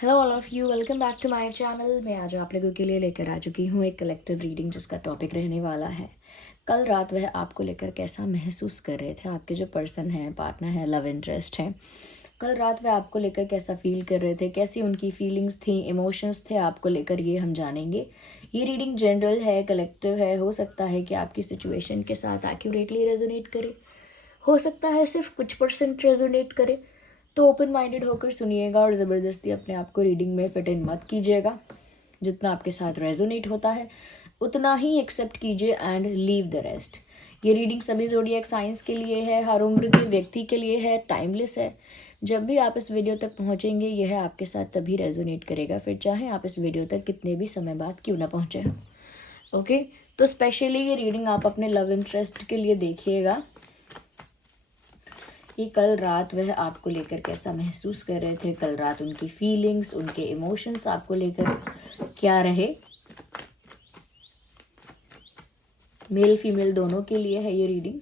Hello all of you, welcome back to my channel. मैं आज आप लोगों के लिए लेकर आ चुकी हूँ एक कलेक्टिव रीडिंग जिसका टॉपिक रहने वाला है कल रात वह आपको लेकर कैसा महसूस कर रहे थे। आपके जो पर्सन है, पार्टनर है, लव इंटरेस्ट है, कल रात वह आपको लेकर कैसा फील कर रहे थे, कैसी उनकी फीलिंग्स थी, इमोशंस थे आपको लेकर, ये हम जानेंगे। ये रीडिंग जनरल है, कलेक्टिव है। हो सकता है कि आपकी सिचुएशन के साथ एक्यूरेटली रेजोनेट करे, हो सकता है सिर्फ कुछ परसेंट रेजोनेट करे। तो ओपन माइंडेड होकर सुनिएगा और ज़बरदस्ती अपने आप को रीडिंग में फिट इन मत कीजिएगा। जितना आपके साथ रेजोनेट होता है उतना ही एक्सेप्ट कीजिए एंड लीव द रेस्ट। ये रीडिंग सभी ज़ोडिएक साइंस के लिए है, हर उम्र के व्यक्ति के लिए है, टाइमलेस है। जब भी आप इस वीडियो तक पहुंचेंगे यह आपके साथ तभी रेजोनेट करेगा, फिर चाहे आप इस वीडियो तक कितने भी समय बाद क्यों ना पहुंचे। ओके, तो स्पेशली ये रीडिंग आप अपने लव इंटरेस्ट के लिए देखिएगा कि कल रात वह आपको लेकर कैसा महसूस कर रहे थे, कल रात उनकी फीलिंग्स, उनके इमोशंस आपको लेकर क्या रहे। मेल फीमेल दोनों के लिए है ये reading.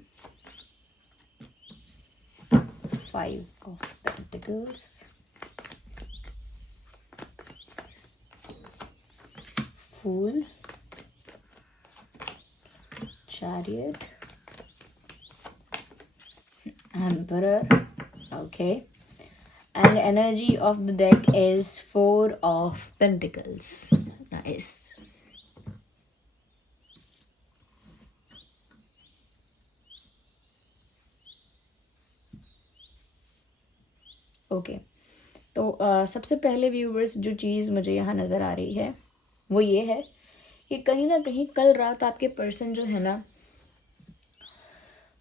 5 of pentacles, fool, chariot, Emperor. Okay, and energy of the deck is 4 of Pentacles. Nice. Okay, तो सबसे पहले व्यूवर्स जो चीज़ मुझे यहाँ नज़र आ रही है वो ये है कि कहीं ना कहीं कल रात आपके पर्सन जो है ना,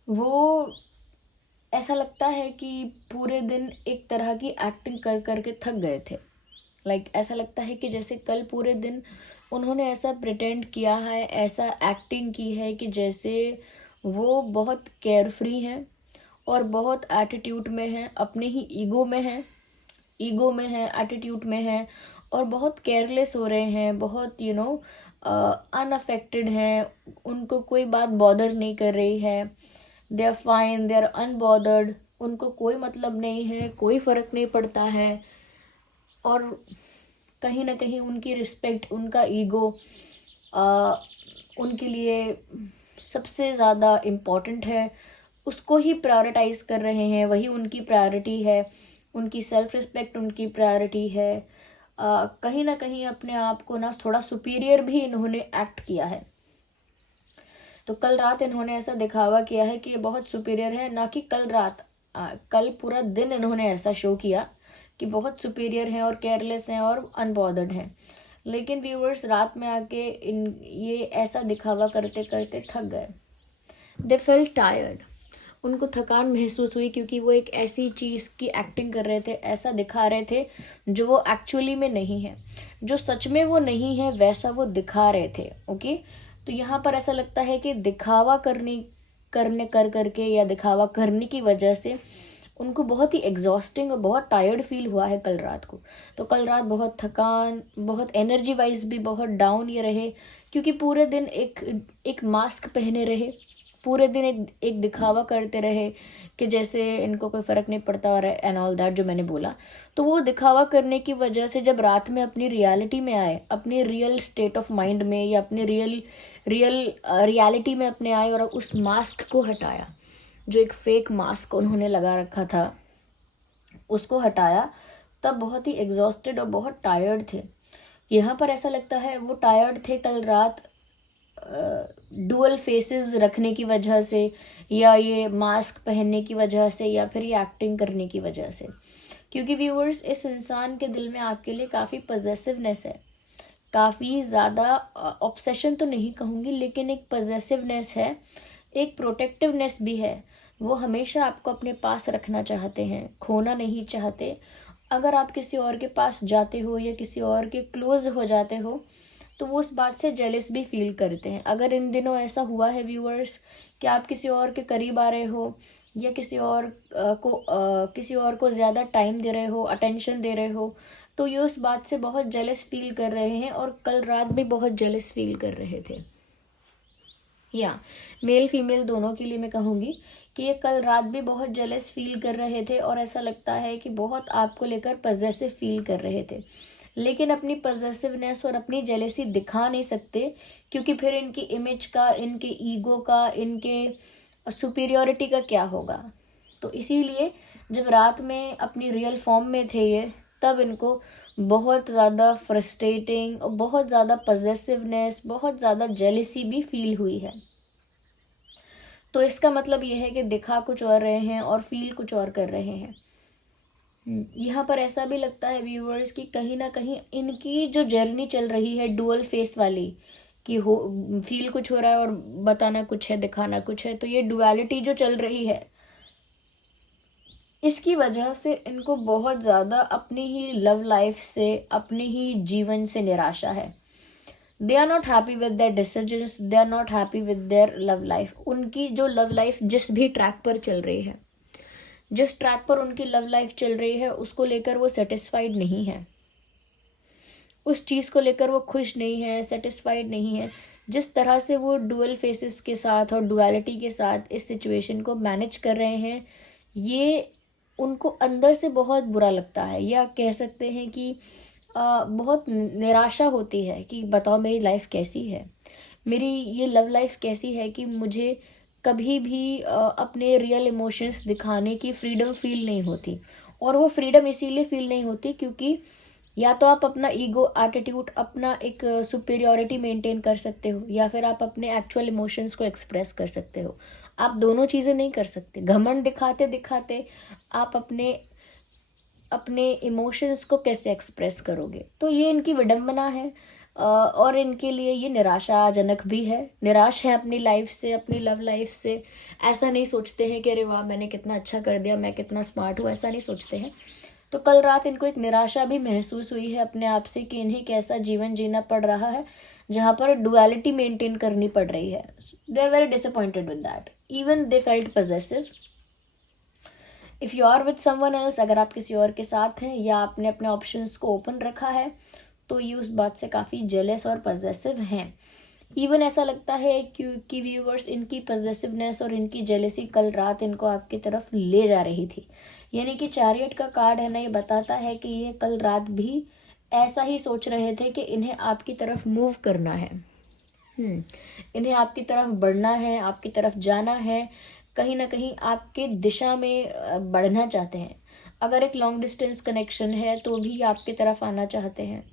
वो ऐसा लगता है कि पूरे दिन एक तरह की एक्टिंग कर करके थक गए थे। ऐसा लगता है कि जैसे कल पूरे दिन उन्होंने ऐसा प्रिटेंड किया है, ऐसा एक्टिंग की है कि जैसे वो बहुत केयरफ्री हैं और बहुत एटीट्यूड में हैं, अपने ही ईगो में हैं, एटीट्यूड में हैं और बहुत केयरलेस हो रहे हैं, बहुत अनअफेक्टेड हैं। उनको कोई बात बॉदर नहीं कर रही है। They are fine, they are unbothered. उनको कोई मतलब नहीं है, कोई फ़र्क नहीं पड़ता है। और कहीं ना कहीं उनकी रिस्पेक्ट, उनका ईगो उनके लिए सबसे ज़्यादा इम्पॉर्टेंट है। उसको ही प्रायोरिटाइज कर रहे हैं, वही उनकी प्रायोरिटी है। उनकी सेल्फ रिस्पेक्ट उनकी प्रायोरिटी है। कहीं ना कहीं अपने आप को ना थोड़ा सुपीरियर भी इन्होंने एक्ट किया है। तो कल रात इन्होंने ऐसा दिखावा किया है कि ये बहुत सुपीरियर है, ना कि कल रात, कल पूरा दिन इन्होंने ऐसा शो किया कि बहुत सुपीरियर हैं और केयरलेस हैं और अनबॉदर्ड हैं। लेकिन व्यूअर्स रात में आके ये ऐसा दिखावा करते करते थक गए। They felt tired. उनको थकान महसूस हुई क्योंकि वो एक ऐसी चीज़ की एक्टिंग कर रहे थे, ऐसा दिखा रहे थे जो वो एक्चुअली में नहीं है, जो सच में वो नहीं है वैसा वो दिखा रहे थे। ओके, तो यहाँ पर ऐसा लगता है कि दिखावा करने करके या दिखावा करने की वजह से उनको बहुत ही एग्जॉस्टिंग और बहुत टायर्ड फील हुआ है कल रात को। तो कल रात बहुत थकान, बहुत एनर्जी वाइज भी बहुत डाउन ये रहे, क्योंकि पूरे दिन एक मास्क पहने रहे, पूरे दिन एक दिखावा करते रहे कि जैसे इनको कोई फ़र्क नहीं पड़ता और एंड ऑल दैट जो मैंने बोला। तो वो दिखावा करने की वजह से जब रात में अपनी रियलिटी में आए, अपने रियल स्टेट ऑफ माइंड में या अपने रियलिटी में अपने आए और उस मास्क को हटाया, जो एक फेक मास्क उन्होंने लगा रखा था उसको हटाया, तब बहुत ही एग्जॉस्टेड और बहुत टायर्ड थे। यहाँ पर ऐसा लगता है वो टायर्ड थे कल रात डुअल फेसेस रखने की वजह से, या ये मास्क पहनने की वजह से, या फिर ये एक्टिंग करने की वजह से। क्योंकि व्यूअर्स इस इंसान के दिल में आपके लिए काफ़ी पजेसिवनेस है, काफ़ी ज़्यादा ऑब्सेशन तो नहीं कहूँगी लेकिन एक पजेसिवनेस है, एक प्रोटेक्टिवनेस भी है। वो हमेशा आपको अपने पास रखना चाहते हैं, खोना नहीं चाहते। अगर आप किसी और के पास जाते हो या किसी और के क्लोज हो जाते हो तो वो उस बात से जेलस भी फील करते हैं। अगर इन दिनों ऐसा हुआ है व्यूअर्स कि आप किसी और के करीब आ रहे हो या किसी और को ज़्यादा टाइम दे रहे हो, अटेंशन दे रहे हो, तो ये उस बात से बहुत जेलस फील कर रहे हैं और कल रात भी बहुत जेलस फील कर रहे थे। या मेल फीमेल दोनों के लिए मैं कहूँगी कि ये कल रात भी बहुत जेलस फील कर रहे थे और ऐसा लगता है कि बहुत आपको लेकर पजेसिव फील कर रहे थे, लेकिन अपनी पजेसिवनेस और अपनी जेलेसी दिखा नहीं सकते क्योंकि फिर इनकी इमेज का, इनके ईगो का, इनके सुपीरियोरिटी का क्या होगा। तो इसीलिए जब रात में अपनी रियल फॉर्म में थे ये, तब इनको बहुत ज़्यादा फ्रस्ट्रेटिंग और बहुत ज़्यादा पजेसिवनेस, बहुत ज़्यादा जेलिसी भी फील हुई है। तो इसका मतलब ये है कि दिखा कुछ और रहे हैं और फील कुछ और कर रहे हैं। यहाँ पर ऐसा भी लगता है व्यूअर्स कि कहीं ना कहीं इनकी जो जर्नी चल रही है डुअल फेस वाली, कि हो फील कुछ हो रहा है और बताना कुछ है, दिखाना कुछ है, तो ये डुअलिटी जो चल रही है इसकी वजह से इनको बहुत ज़्यादा अपनी ही लव लाइफ से, अपने ही जीवन से निराशा है। They are not happy with their decisions, they are not happy with their love life. उनकी जो लव लाइफ जिस भी ट्रैक पर चल रही है, जिस ट्रैक पर उनकी लव लाइफ चल रही है, उसको लेकर वो सेटिस्फाइड नहीं है, उस चीज़ को लेकर वो खुश नहीं है, सेटिस्फाइड नहीं है। जिस तरह से वो डुअल फेसेस के साथ और डुअलिटी के साथ इस सिचुएशन को मैनेज कर रहे हैं, ये उनको अंदर से बहुत बुरा लगता है, या कह सकते हैं कि बहुत निराशा होती है कि बताओ मेरी लाइफ कैसी है, मेरी ये लव लाइफ कैसी है कि मुझे कभी भी अपने रियल इमोशंस दिखाने की फ्रीडम फील नहीं होती। और वो फ्रीडम इसीलिए फील नहीं होती क्योंकि या तो आप अपना ईगो एटीट्यूड, अपना एक सुपीरियोरिटी मेंटेन कर सकते हो, या फिर आप अपने एक्चुअल इमोशंस को एक्सप्रेस कर सकते हो। आप दोनों चीज़ें नहीं कर सकते। घमंड दिखाते दिखाते आप अपने इमोशंस को कैसे एक्सप्रेस करोगे? तो ये इनकी विडंबना है और इनके लिए ये निराशाजनक भी है। निराश है अपनी लाइफ से, अपनी लव लाइफ से। ऐसा नहीं सोचते हैं कि अरे वाह मैंने कितना अच्छा कर दिया, मैं कितना स्मार्ट हूँ, ऐसा नहीं सोचते हैं। तो कल रात इनको एक निराशा भी महसूस हुई है अपने आप से कि इन्हें कैसा जीवन जीना पड़ रहा है जहाँ पर डुअलिटी मेंटेन करनी पड़ रही है। They are very disappointed with that, even they felt possessive. If you are with someone else, अगर आप किसी और के साथ हैं या आपने अपने ऑप्शंस को ओपन रखा है, तो ये उस बात से काफ़ी जेलस और पजेसिव हैं। इवन ऐसा लगता है कि व्यूवर्स, इनकी पजेसिवनेस और इनकी जेलसी कल रात इनको आपकी तरफ ले जा रही थी। यानी कि चैरियट का कार्ड है ना, ये बताता है कि ये कल रात भी ऐसा ही सोच रहे थे कि इन्हें आपकी तरफ मूव करना है, इन्हें आपकी तरफ बढ़ना है, आपकी तरफ जाना है, कहीं ना कहीं आपके दिशा में बढ़ना चाहते हैं। अगर एक लॉन्ग डिस्टेंस कनेक्शन है तो भी आपकी तरफ आना चाहते हैं।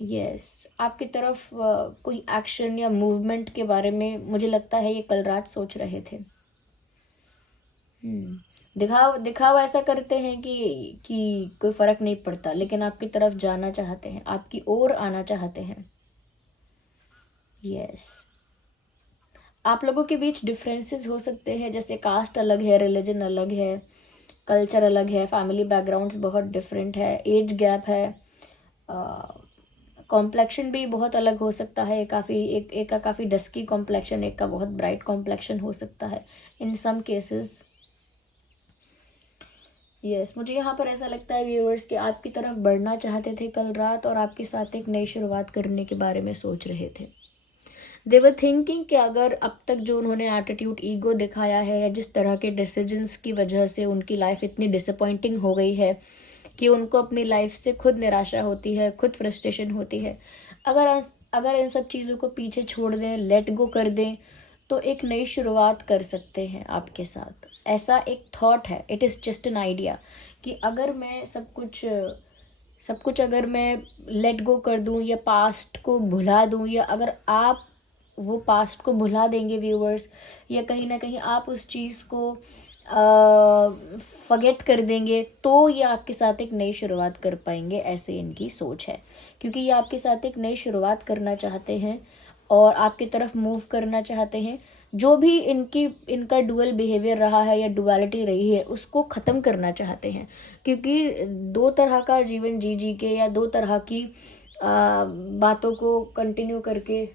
यस, आपकी तरफ कोई एक्शन या मूवमेंट के बारे में मुझे लगता है ये कल रात सोच रहे थे। दिखावा ऐसा करते हैं कि कोई फर्क नहीं पड़ता, लेकिन आपकी तरफ जाना चाहते हैं, आपकी ओर आना चाहते हैं। यस, आप लोगों के बीच डिफरेंसेस हो सकते हैं, जैसे कास्ट अलग है, रिलीजन अलग है, कल्चर अलग है, फैमिली बैकग्राउंड्स बहुत डिफरेंट है, एज गैप है, कॉम्प्लेक्शन भी बहुत अलग हो सकता है। एक का काफ़ी डस्की कॉम्प्लेक्शन, एक का बहुत ब्राइट कॉम्प्लेक्शन हो सकता है इन सम केसेस। यस, मुझे यहाँ पर ऐसा लगता है व्यूअर्स कि आपकी तरफ बढ़ना चाहते थे कल रात और आपके साथ एक नई शुरुआत करने के बारे में सोच रहे थे। दे वर थिंकिंग कि अगर अब तक जो उन्होंने एटीट्यूड, ईगो दिखाया है, या जिस तरह के डिसीजंस की वजह से उनकी लाइफ इतनी डिसअपॉइंटिंग हो गई है कि उनको अपनी लाइफ से खुद निराशा होती है, खुद फ्रस्ट्रेशन होती है, अगर इन सब चीज़ों को पीछे छोड़ दें, लेट गो कर दें, तो एक नई शुरुआत कर सकते हैं आपके साथ। ऐसा एक थॉट है, it is just an idea कि अगर मैं सब कुछ अगर मैं लेट गो कर दूं या पास्ट को भुला दूं, या अगर आप वो पास्ट को भुला देंगे व्यूअर्स, या कहीं ना कहीं आप उस चीज़ को फॉरगेट कर देंगे, तो ये आपके साथ एक नई शुरुआत कर पाएंगे, ऐसे इनकी सोच है। क्योंकि ये आपके साथ एक नई शुरुआत करना चाहते हैं और आपकी तरफ मूव करना चाहते हैं। जो भी इनका डुअल बिहेवियर रहा है या डुअलिटी रही है, उसको ख़त्म करना चाहते हैं। क्योंकि दो तरह का जीवन जी के, या दो तरह की बातों को कंटिन्यू करके,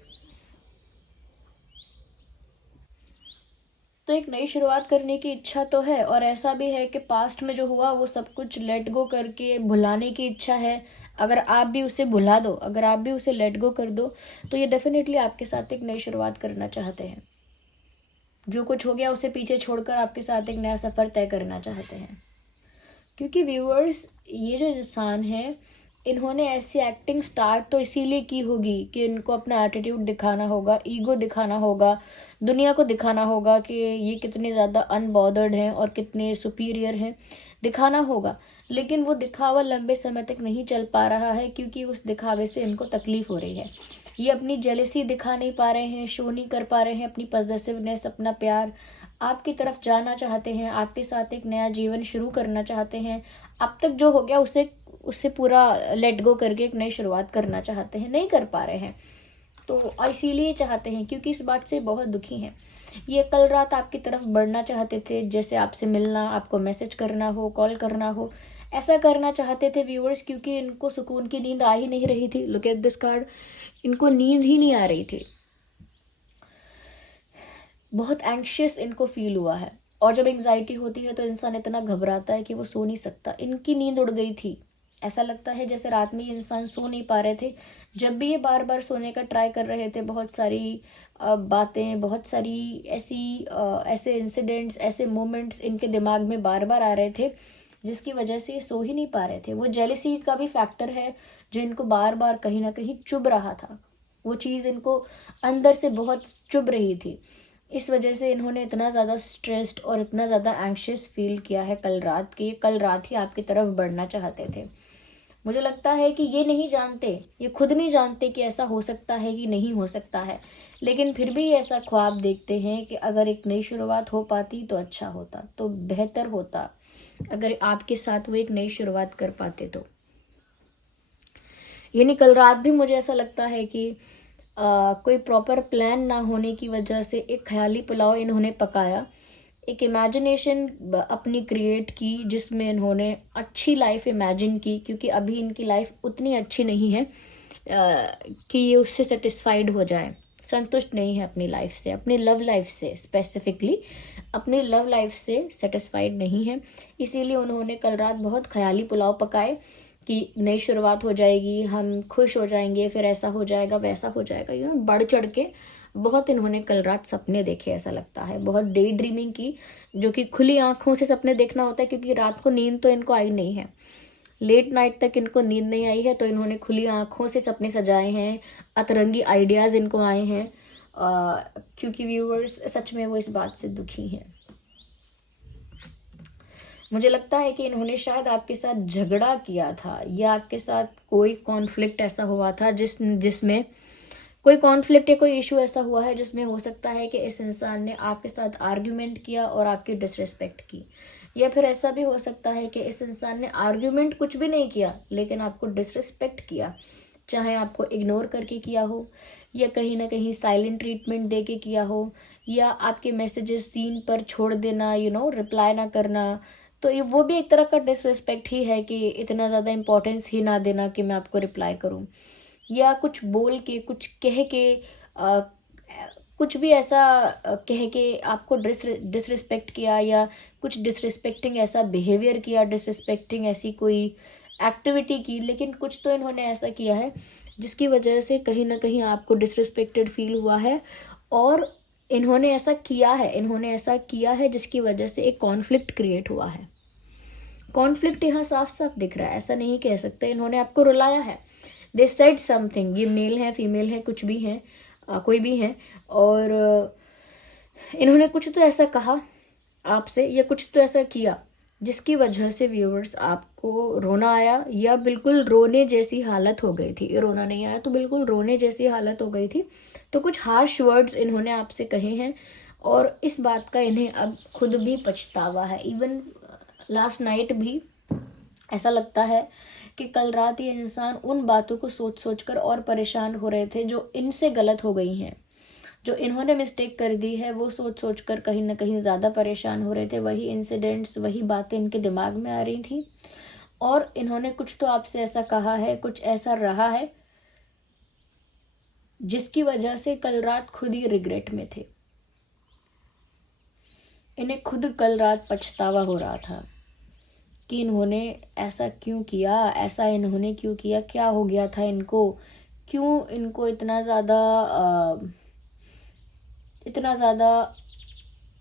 तो एक नई शुरुआत करने की इच्छा तो है, और ऐसा भी है कि पास्ट में जो हुआ वो सब कुछ लेट गो करके भुलाने की इच्छा है। अगर आप भी उसे भुला दो, अगर आप भी उसे लेट गो कर दो, तो ये डेफिनेटली आपके साथ एक नई शुरुआत करना चाहते हैं। जो कुछ हो गया उसे पीछे छोड़कर आपके साथ एक नया सफ़र तय करना चाहते हैं। क्योंकि व्यूअर्स, ये जो इंसान है, इन्होंने ऐसी एक्टिंग स्टार्ट तो इसीलिए की होगी कि इनको अपना एटीट्यूड दिखाना होगा, ईगो दिखाना होगा, दुनिया को दिखाना होगा कि ये कितने ज़्यादा अनबॉदर्ड हैं और कितने सुपीरियर हैं, दिखाना होगा। लेकिन वो दिखावा लंबे समय तक नहीं चल पा रहा है, क्योंकि उस दिखावे से इनको तकलीफ़ हो रही है। ये अपनी जेलसी दिखा नहीं पा रहे हैं, शो नहीं कर पा रहे हैं अपनी पॉजिटिवनेस, अपना प्यार। आपकी तरफ जाना चाहते हैं, आपके साथ एक नया जीवन शुरू करना चाहते हैं। अब तक जो हो गया उसे उससे पूरा लेट गो करके एक नई शुरुआत करना चाहते हैं, नहीं कर पा रहे हैं। तो इसीलिए चाहते हैं क्योंकि इस बात से बहुत दुखी हैं। ये कल रात आपकी तरफ बढ़ना चाहते थे, जैसे आपसे मिलना, आपको मैसेज करना हो, कॉल करना हो, ऐसा करना चाहते थे व्यूअर्स, क्योंकि इनको सुकून की नींद आ ही नहीं रही थी। लुक एट दिस कार्ड, इनको नींद ही नहीं आ रही थी, बहुत एंग्शियस इनको फील हुआ है। और जब एंग्जाइटी होती है तो इंसान इतना घबराता है कि वो सो नहीं सकता। इनकी नींद उड़ गई थी, ऐसा लगता है जैसे रात में ये इंसान सो नहीं पा रहे थे। जब भी ये बार बार सोने का ट्राई कर रहे थे, बहुत सारी बातें, बहुत सारी ऐसे इंसिडेंट्स, ऐसे मोमेंट्स इनके दिमाग में बार बार आ रहे थे, जिसकी वजह से ये सो ही नहीं पा रहे थे। वो जेलसी का भी फैक्टर है जो इनको बार बार कहीं ना कहीं चुभ रहा था। वो चीज़ इनको अंदर से बहुत चुभ रही थी। इस वजह से इन्होंने इतना ज़्यादा स्ट्रेस्ड और इतना ज़्यादा एंग्शियस फील किया है कल रात, कि कल रात ही आपकी तरफ बढ़ना चाहते थे। मुझे लगता है कि ये नहीं जानते, ये खुद नहीं जानते कि ऐसा हो सकता है कि नहीं हो सकता है, लेकिन फिर भी ऐसा ख्वाब देखते हैं कि अगर एक नई शुरुआत हो पाती तो अच्छा होता, तो बेहतर होता, अगर आपके साथ वो एक नई शुरुआत कर पाते तो। यानी कल रात भी मुझे ऐसा लगता है कि कोई प्रॉपर प्लान ना होने की वजह से एक ख्याली पुलाव इन्होंने पकाया, एक इमेजिनेशन अपनी क्रिएट की, जिसमें इन्होंने अच्छी लाइफ इमेजिन की, क्योंकि अभी इनकी लाइफ उतनी अच्छी नहीं है कि ये उससे सेटिस्फाइड हो जाए, संतुष्ट नहीं है अपनी लाइफ से, अपनी लव लाइफ से, स्पेसिफिकली अपनी लव लाइफ से सेटिस्फाइड नहीं है। इसीलिए उन्होंने कल रात बहुत ख्याली पुलाव पकाए कि नई शुरुआत हो जाएगी, हम खुश हो जाएंगे, फिर ऐसा हो जाएगा, वैसा हो जाएगा, बढ़ चढ़ के बहुत इन्होंने कल रात सपने देखे, ऐसा लगता है बहुत डे ड्रीमिंग की, जो कि खुली आंखों से सपने देखना होता है, क्योंकि रात को नींद तो इनको आई नहीं है, लेट नाइट तक इनको नींद नहीं आई है, तो इन्होंने खुली आंखों से सपने सजाए हैं, अतरंगी आइडियाज़ इनको आए हैं, क्योंकि व्यूअर्स सच में वो इस बात से दुखी हैं। मुझे लगता है कि इन्होंने शायद आपके साथ झगड़ा किया था, या आपके साथ कोई कॉन्फ्लिक्ट ऐसा हुआ था जिसमें कोई कॉन्फ्लिक्ट या कोई इशू ऐसा हुआ है जिसमें हो सकता है कि इस इंसान ने आपके साथ आर्ग्यूमेंट किया और आपकी डिसरिस्पेक्ट की। या फिर ऐसा भी हो सकता है कि इस इंसान ने आर्ग्यूमेंट कुछ भी नहीं किया, लेकिन आपको डिसरिस्पेक्ट किया, चाहे आपको इग्नोर करके किया हो, या कहीं ना कहीं साइलेंट ट्रीटमेंट दे के किया हो, या आपके मैसेजेस सीन पर छोड़ देना, रिप्लाई ना करना। तो ये वो भी एक तरह का डिसरिस्पेक्ट ही है कि इतना ज़्यादा इंपॉर्टेंस ही ना देना कि मैं आपको रिप्लाई करूं, या कुछ बोल के, कुछ कह के, कुछ भी ऐसा कह के आपको डिसरिस्पेक्ट किया, या कुछ डिसरिस्पेक्टिंग ऐसा बिहेवियर किया, डिसरिस्पेक्टिंग ऐसी कोई एक्टिविटी की, लेकिन कुछ तो इन्होंने ऐसा किया है जिसकी वजह से कहीं ना कहीं आपको डिसरिस्पेक्टेड फील हुआ है, और इन्होंने ऐसा किया है जिसकी वजह से एक कॉन्फ्लिक्ट क्रिएट हुआ है। कॉन्फ्लिक्ट यहाँ साफ साफ दिख रहा है, ऐसा नहीं कह सकते इन्होंने आपको रुलाया है। दे सेड समथिंग, ये मेल है, फीमेल है, कुछ भी है, कोई भी है, और इन्होंने कुछ तो ऐसा कहा आपसे, या कुछ तो ऐसा किया जिसकी वजह से व्यूअर्स आपको रोना आया, या बिल्कुल रोने जैसी हालत हो गई थी। रोना नहीं आया तो बिल्कुल रोने जैसी हालत हो गई थी। तो कुछ हार्श वर्ड्स इन्होंने आपसे कहे हैं, और इस बात का इन्हें अब खुद भी पछतावा है। इवन लास्ट नाइट भी ऐसा लगता है कि कल रात ये इंसान उन बातों को सोच सोच कर और परेशान हो रहे थे जो इनसे गलत हो गई हैं, जो इन्होंने मिस्टेक कर दी है, वो सोच सोच कर कहीं ना कहीं ज़्यादा परेशान हो रहे थे। वही इंसिडेंट्स, वही बातें इनके दिमाग में आ रही थी, और इन्होंने कुछ तो आपसे ऐसा कहा है, कुछ ऐसा रहा है जिसकी वजह से कल रात खुद ही रिग्रेट में थे। इन्हें खुद कल रात पछतावा हो रहा था कि इन्होंने ऐसा क्यों किया, ऐसा इन्होंने क्यों किया, क्या हो गया था इनको, क्यों इनको इतना ज़्यादा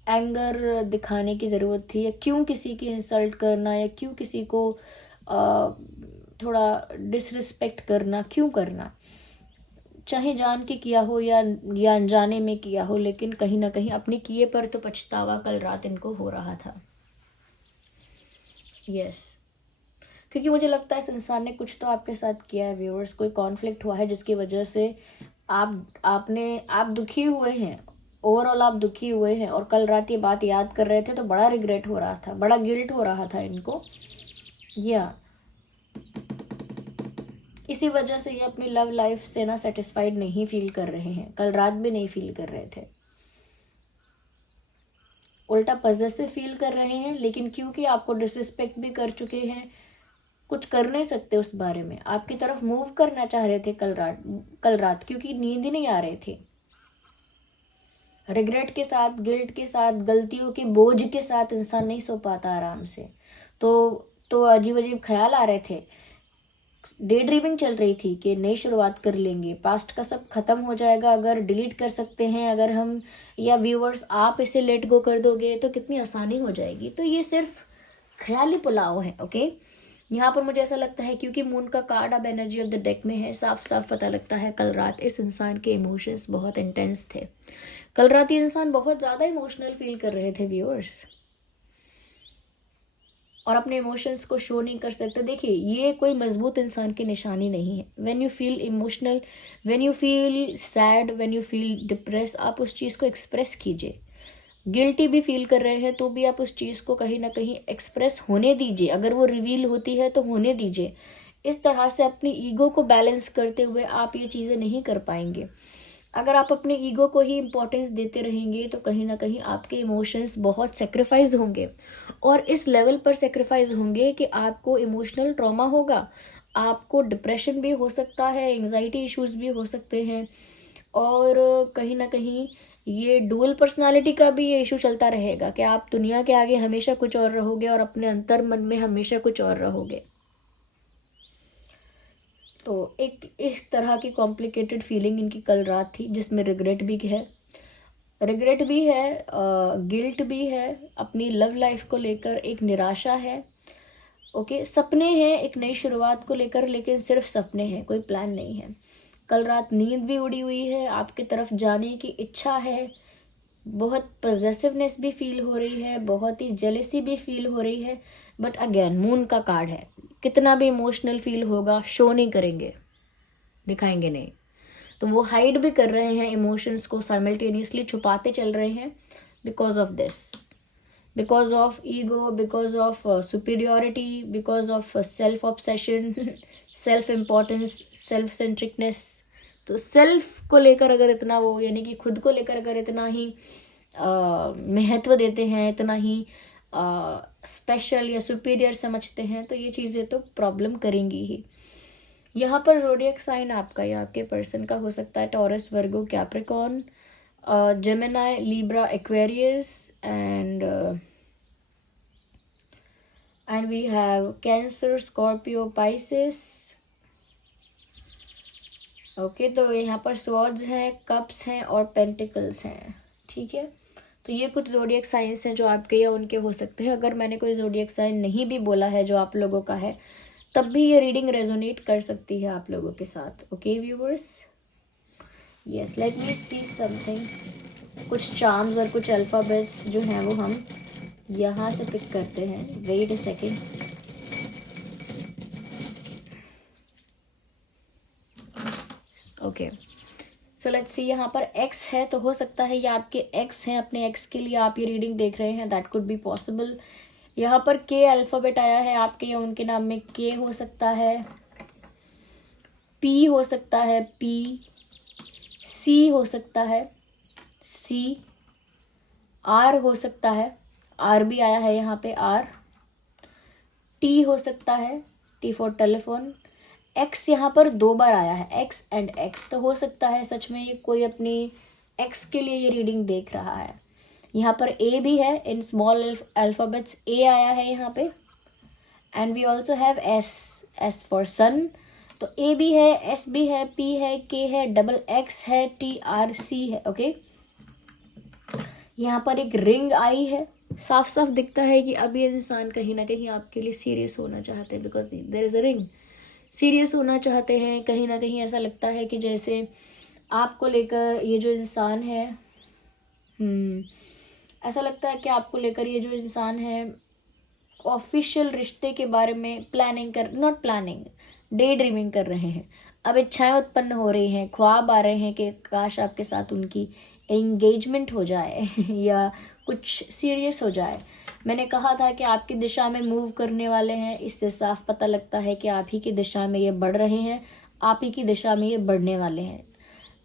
एंगर दिखाने की ज़रूरत थी, या क्यों किसी की इंसल्ट करना, या क्यों किसी को थोड़ा डिसरिस्पेक्ट करना, क्यों करना, चाहे जान के किया हो या अनजाने में किया हो, लेकिन कहीं ना कहीं अपने किए पर तो पछतावा कल रात इनको हो रहा था। यस, क्योंकि मुझे लगता है इस इंसान ने कुछ तो आपके साथ किया है व्यूअर्स, कोई कॉन्फ्लिक्ट हुआ है जिसकी वजह से आप दुखी हुए हैं, ओवरऑल आप दुखी हुए हैं, और कल रात ये बात याद कर रहे थे तो बड़ा रिग्रेट हो रहा था, बड़ा गिल्ट हो रहा था इनको, या इसी वजह से ये अपनी लव लाइफ से ना सेटिस्फाइड नहीं फील कर रहे हैं, कल रात भी नहीं फील कर रहे थे, उल्टा पॉजेसिव फील कर रहे हैं। लेकिन क्योंकि आपको डिसरिस्पेक्ट भी कर चुके हैं, कुछ कर नहीं सकते उस बारे में, आपकी तरफ मूव करना चाह रहे थे कल रात क्योंकि नींद ही नहीं आ रही थी, रिग्रेट के साथ, गिल्ट के साथ, गलतियों के बोझ के साथ इंसान नहीं सो पाता आराम से, तो अजीब अजीब ख्याल आ रहे थे, डे ड्रीमिंग चल रही थी कि नई शुरुआत कर लेंगे, पास्ट का सब खत्म हो जाएगा अगर डिलीट कर सकते हैं, अगर हम, या व्यूअर्स आप इसे लेट गो कर दोगे तो कितनी आसानी हो जाएगी। तो ये सिर्फ ख्याली पुलाव है, ओके। यहाँ पर मुझे ऐसा लगता है क्योंकि मून का कार्ड अब एनर्जी ऑफ द डेक में है, साफ साफ पता लगता है कल रात इस इंसान के इमोशंस बहुत इंटेंस थे, कल रात ये इंसान बहुत ज़्यादा इमोशनल फील कर रहे थे व्यूअर्स, और अपने इमोशंस को शो नहीं कर सकते। देखिए, ये कोई मजबूत इंसान की निशानी नहीं है। When you feel emotional, when you feel sad, when you feel depress, आप उस चीज़ को एक्सप्रेस कीजिए। गिल्टी भी फील कर रहे हैं तो भी आप उस चीज़ को कहीं ना कहीं एक्सप्रेस होने दीजिए, अगर वो रिवील होती है तो होने दीजिए। इस तरह से अपनी ईगो को बैलेंस करते हुए आप ये चीज़ें नहीं कर पाएंगे। अगर आप अपने ईगो को ही इम्पोर्टेंस देते रहेंगे तो कहीं ना कहीं आपके इमोशंस बहुत सेक्रीफाइस होंगे, और इस लेवल पर सेक्रीफाइस होंगे कि आपको इमोशनल ट्रॉमा होगा, आपको डिप्रेशन भी हो सकता है, एंजाइटी इश्यूज भी हो सकते हैं, और कहीं ना कहीं ये डुअल पर्सनालिटी का भी ये इशू चलता रहेगा कि आप दुनिया के आगे हमेशा कुछ और रहोगे और अपने अंतर मन में हमेशा कुछ और रहोगे। तो एक इस तरह की कॉम्प्लिकेटेड फीलिंग इनकी कल रात थी, जिसमें रिग्रेट भी है, गिल्ट भी है, अपनी लव लाइफ को लेकर एक निराशा है, ओके। सपने हैं एक नई शुरुआत को लेकर, लेकिन सिर्फ सपने हैं, कोई प्लान नहीं है। कल रात नींद भी उड़ी हुई है, आपकी तरफ जाने की इच्छा है, बहुत पॉजेसिवनेस भी फील हो रही है, बहुत ही जेलेसी भी फील हो रही है, बट अगेन मून का कार्ड है, कितना भी इमोशनल फील होगा शो नहीं करेंगे, दिखाएंगे नहीं, तो वो हाइड भी कर रहे हैं इमोशंस को, साइमल्टेनियसली छुपाते चल रहे हैं, because of this, because of ego, because of superiority, because of self obsession, self importance, self centricness. तो सेल्फ को लेकर अगर इतना वो, यानी कि खुद को लेकर अगर इतना ही महत्व देते हैं, इतना ही स्पेशल या सुपीरियर समझते हैं, तो ये चीज़ें तो प्रॉब्लम करेंगी ही। यहाँ पर ज़ोडिएक साइन आपका या आपके पर्सन का हो सकता है Taurus, Virgo, Capricorn, Gemini, Libra, Aquarius, and we have Cancer, Scorpio, Pisces, okay. तो यहाँ पर स्वॉर्ड्स हैं, कप्स हैं और पेंटिकल्स हैं, ठीक है। तो ये कुछ ज़ोडिएक साइंस हैं जो आपके या उनके हो सकते हैं। अगर मैंने कोई ज़ोडिएक साइन नहीं भी बोला है जो आप लोगों का है, तब भी ये रीडिंग रेजोनेट कर सकती है आप लोगों के साथ, okay viewers. Yes, let me see something. कुछ चार्म्स और कुछ अल्फ़ाबेट्स जो हैं वो हम यहाँ से पिक करते हैं। Wait a second. Okay, so let's see. यहाँ पर एक्स है तो हो सकता है ये आपके एक्स हैं, अपने एक्स के लिए आप ये रीडिंग देख रहे हैं, दैट कुड बी पॉसिबल। यहाँ पर के अल्फ़ाबेट आया है, आपके या उनके नाम में के हो सकता है, पी हो सकता है, पी, सी हो सकता है, सी, आर हो सकता है, आर भी आया है यहाँ पे, आर, टी हो सकता है, टी फॉर टेलीफोन, एक्स यहाँ पर 2 बार आया है, एक्स एंड एक्स, तो हो सकता है सच में ये कोई अपनी एक्स के लिए ये रीडिंग देख रहा है। यहाँ पर ए भी है, इन स्मॉल अल्फ़ाबेट्स ए आया है यहाँ पे, and we also have S, S for son, तो ए भी है, एस भी है, पी है, के है, डबल एक्स है, टी, आर, सी है, ओके। यहाँ पर एक रिंग आई है, साफ साफ दिखता है कि अब ये इंसान कहीं ना कहीं आपके लिए सीरियस होना चाहते हैं, because there is a ring. Serious होना चाहते हैं, कहीं ना कहीं ऐसा लगता है कि जैसे आपको लेकर ये जो इंसान है, ऐसा लगता है कि आपको लेकर ये जो इंसान है ऑफिशियल रिश्ते के बारे में नॉट प्लानिंग, डे ड्रीमिंग कर रहे हैं। अब इच्छाएं उत्पन्न हो रही हैं, ख्वाब आ रहे हैं कि काश आपके साथ उनकी एंगेजमेंट हो जाए या कुछ सीरियस हो जाए। मैंने कहा था कि आपकी दिशा में मूव करने वाले हैं, इससे साफ पता लगता है कि आप ही की दिशा में ये बढ़ रहे हैं, आप ही की दिशा में ये बढ़ने वाले हैं।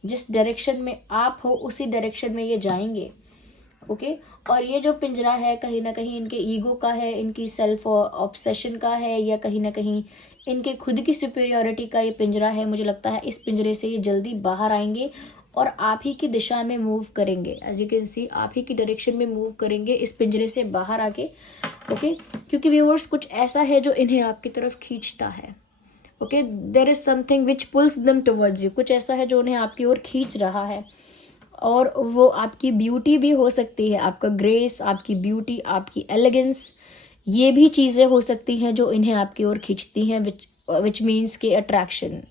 जिस डायरेक्शन में आप हो उसी डायरेक्शन में ये जाएंगे। ओके और ये जो पिंजरा है कहीं ना कहीं इनके ईगो का है, इनकी सेल्फ ऑब्सेशन का है, या कहीं ना कहीं इनके खुद की सुपीरियॉरिटी का ये पिंजरा है। मुझे लगता है इस पिंजरे से ये जल्दी बाहर आएंगे और आप ही की दिशा में मूव करेंगे। एज यू कैन सी, आप ही की डायरेक्शन में मूव करेंगे इस पिंजरे से बाहर आके। ओके क्योंकि व्यूअर्स कुछ ऐसा है जो इन्हें आपकी तरफ खींचता है। Okay there is something which pulls them towards you. कुछ ऐसा है जो उन्हें आपकी ओर खींच रहा है, और वो आपकी ब्यूटी भी हो सकती है, आपका ग्रेस, आपकी ब्यूटी, आपकी एलिगेंस, ये भी चीज़ें हो सकती हैं जो इन्हें आपकी ओर खींचती हैं, विच मीन्स के अट्रैक्शन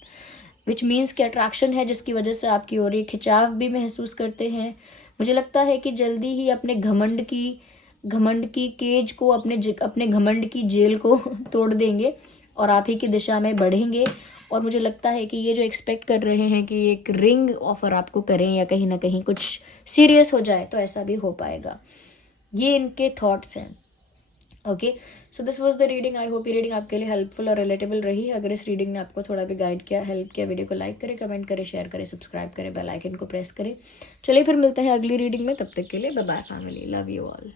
है, जिसकी वजह से आपकी ओर ये खिंचाव भी महसूस करते हैं। मुझे लगता है कि जल्दी ही अपने घमंड की केज को, अपने घमंड की जेल को तोड़ देंगे और आप ही की दिशा में बढ़ेंगे। और मुझे लगता है कि ये जो एक्सपेक्ट कर रहे हैं कि एक रिंग ऑफर आपको करें या कहीं ना कहीं कुछ सीरियस हो जाए, तो ऐसा भी हो पाएगा। ये इनके थॉट्स हैं। Okay so this was the reading. I hope ये रीडिंग आपके लिए हेल्पफुल और रिलेटेबल रही। अगर इस रीडिंग ने आपको थोड़ा भी गाइड किया, हेल्प किया, वीडियो को लाइक करें, कमेंट करें, शेयर करें, सब्सक्राइब करें, बेल आइकन को प्रेस करें। चलिए फिर मिलते हैं अगली रीडिंग में, तब तक के लिए bye bye family, love you all.